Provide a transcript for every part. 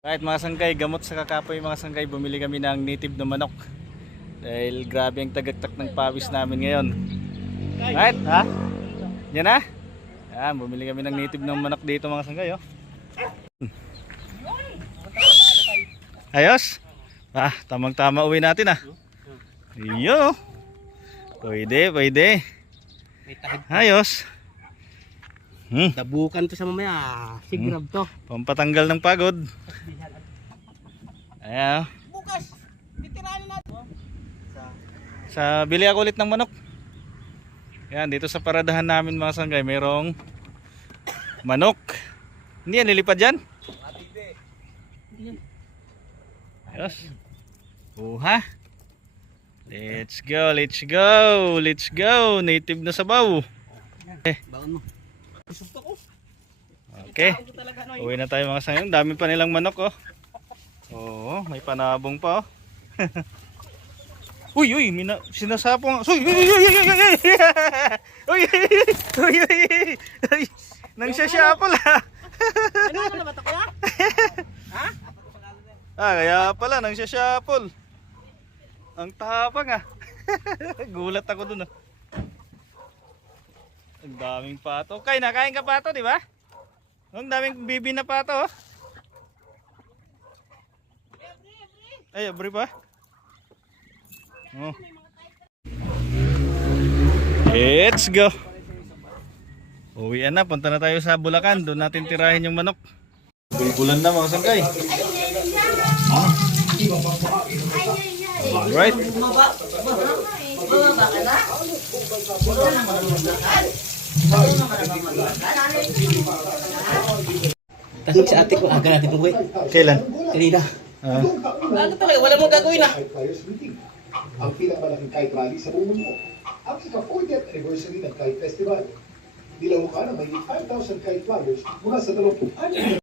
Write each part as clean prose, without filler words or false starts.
Kahit mga sangkay, gamot sa kakapoy mga sangkay, bumili kami ng native na manok. Dahil grabe ang tagaktak ng pawis namin ngayon. Kahit, ha? Yan na? Yan, bumili kami ng native ng manok dito mga sangkay, oh. Ayos? Ah, tamang-tama uwi natin, ah. Iyo. Pwede, pwede. Ayos. Dabukan to sa mamaya. Sigrab to. Pampatanggal ng pagod. Ayan. Bukas, titiranin natin. Sa bili ako ulit ng manok. Yan, dito sa paradahan namin mga sanggay, mayroong manok. Hindi yan lilipad dyan? Ayos. Buha. Let's go, let's go, let's go. Native na sabaw. Baon mo. Susto ko. Okay. Uwi na tayo mga sanggay. Dami pa nilang manok, oh. Oo, may panabong pa, oh. Uy, uy, sinasapong. Uy, uy, uy, uy, uy, uy, uy, uy, uy, nang siyapol, ha. Ano na ba ito kaya? Ha? Ah, kaya pala, nang siyapol. Ang tapang, ah. Gulat ako dun, ah. Ang daming pato. Kay, nakain ka pato, di ba? Ang daming bibi na pato, oh. Ay, abri pa. Oh. Let's go. Uwian na, punta na tayo sa Bulacan. Doon natin tirahin yung manok. Bulan na mga sangkay. Alright. Kasi sa ate ko, aga natin umuwi. Kailan? Kanina. Ano talaga, wala mong gagawin ah. Ang pinakamalaking kite rally sa buong mundo. Ang ika-40th anniversary ng Kite Festival. Nilahukan ng may 5,000 kite flyers mula sa 30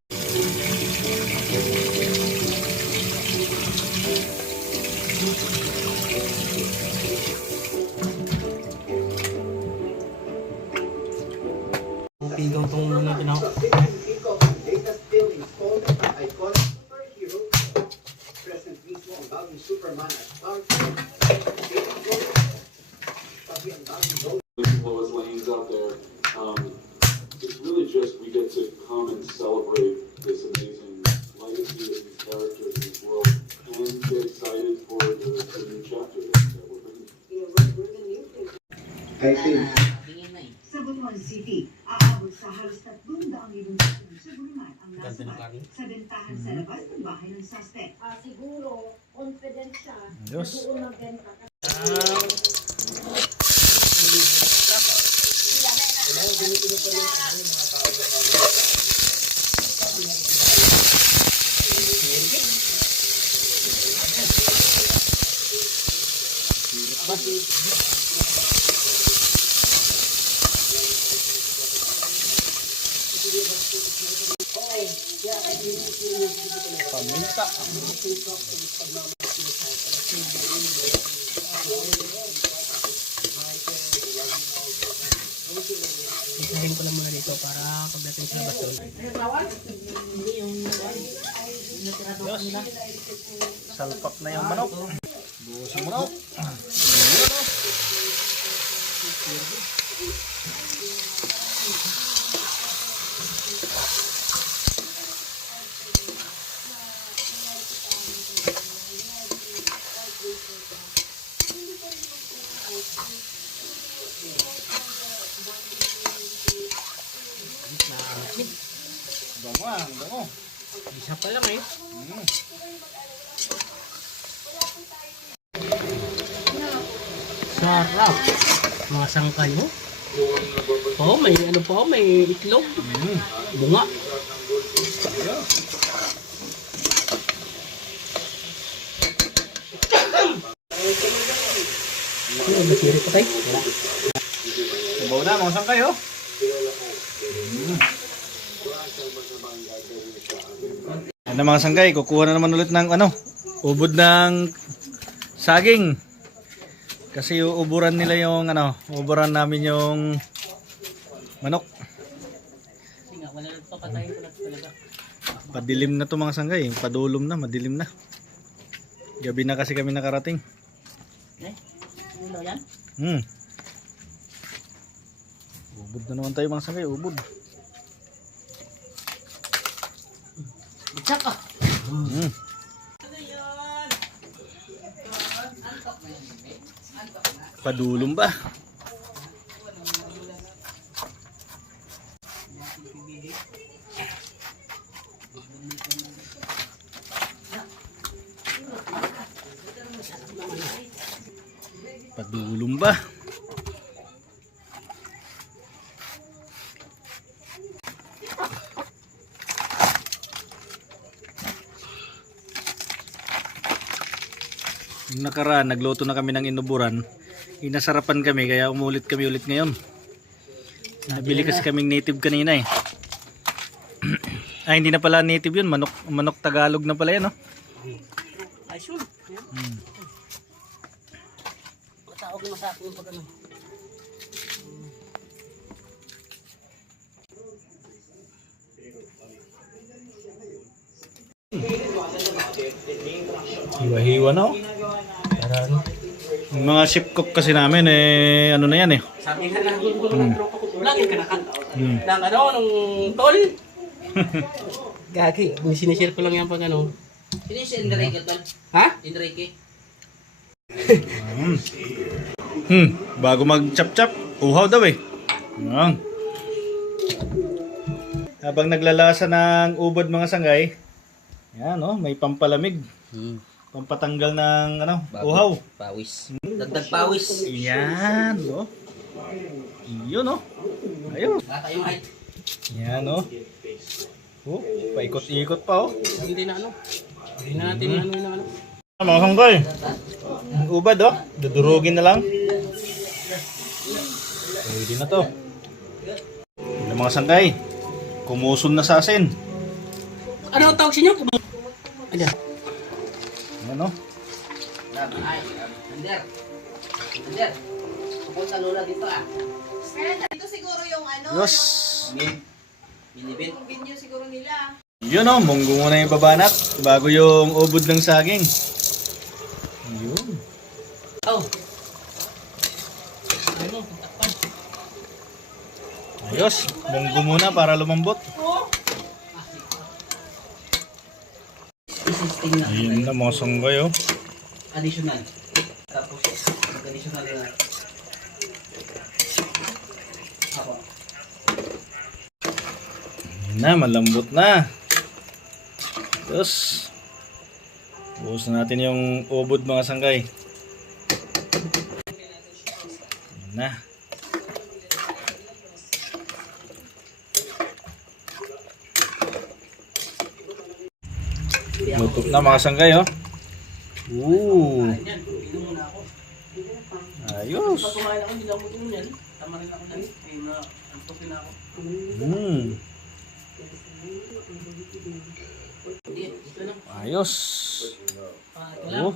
Pigaw tong mga pinaw. Lowest lanes out there. It's really just we get to come and celebrate this amazing legacy of these characters in this world and get excited for the new chapter that we're bringing. Sa Butuan City, aabot sa halos 300,000 sa Bulacan ang nasabat sa bentahan sa labas ng bahay ng suspect. Siguro, confident siya. Diyos. Doon magbenta. Paminta. Isahin ko lang muna dito para pagdating sa labas doon. Diyos. Salpak na yung manok. Buhos yung manok. Bango ah, bango. Isa pa lang eh. Sarap. Mga sangkay mo. Oh, may ano pa, may itlog. Bunga. Ano, masiri pa tayo? Wala. Sabaw na, mga sangkay, oh. Ano mga sanggay, kukuha na naman ulit ng ano, ubod ng saging. Kasi uuburan nila yung ano, uuburan namin yung manok. Kasi nga, wala nagpapatayin ko na talaga. Padilim na to mga sanggay. Padulom na, madilim na. Gabi na kasi kami nakarating. Ano yan? Ubod na naman tayo mga sanggay, ubod. Bitsak ka. Padulom ba? Padulom ba? Yung nakaraan, nagluto na kami ng inuburan. Inasarapan kami kaya umulit kami ulit ngayon. Nabili kasi kaming native kanina eh. Ay, hindi na pala native yun. Manok Tagalog na pala yan, no? Ay, sure. Matawag na sa akin yung pag ano. Hiwa-hiwa na, oh. Yung mga ship cook kasi namin eh, ano na yan eh. Sabi nga lang ng tropa ko, lagi ka nakanta. Nang ano, nung tol. Gagi, sinishare ko lang yan pag ano. Sino si Enrique, tol? Ha? Enrique? Bago mag-chop-chop, uhaw daw eh. Yan. Habang naglalasa ng ubod mga sanggay, yan oh, may pampalamig. Pampatanggal ng ano, uhaw. Pawis. Dagdag pawis. Yan oh. Yun oh. Ayun. Baka yung height. Yan oh. Oh, paikot-ikot pa oh. Hindi na ano. Hindi na natin ano yung ano. Mga sanggay. Ubad oh. Dudurugin na lang. Pwede na to. Yung mga sanggay. Kumuson na sa asin. Ano ang tawag sa inyo? Ayan. Ano? Ay, Ander. Ander. Pupunta Lola dito ah. Ito siguro yung ano, Yes. Binibit. yung video siguro nila. Yun oh, munggo muna yung babanat bago yung ubod ng saging. Yun. Oh. Ano? Takpan. Ayos, munggo muna para lumambot. Isisting na. Ayun na mga sanggay oh. Additional. Tapos, mag-additional na. Ako. Ayun na, malambot na. Tapos, buhos na natin yung ubod mga sanggay. Ayun na. Luto na mga sanggay oh. Ooh. Ayan, inom muna ako. Ayos. Pag kumain ako, hindi ako mag-inom yan. Tama rin ako dyan. Kaya na, antokin ako. Hindi, ito lang. Ayos. Ito lang. Oh.